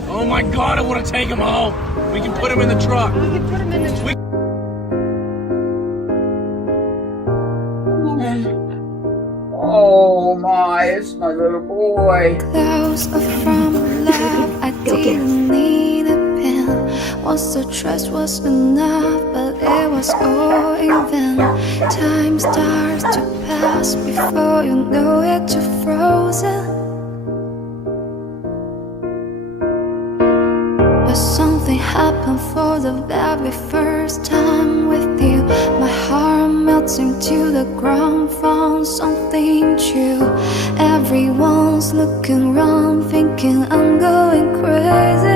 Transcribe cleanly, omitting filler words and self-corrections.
Oh my God, I want to take him home. We can put him in the truck. We can put him in the truck. Oh my, it's my little boy. Close from love, I didn't need a pen. Once the trust was enough, but it was all in vain. Time starts to pass before you know it, you're frozen. But something happened for the very first time with you. My heart melting to the ground, found something true. Everyone's looking around, thinking I'm going crazy.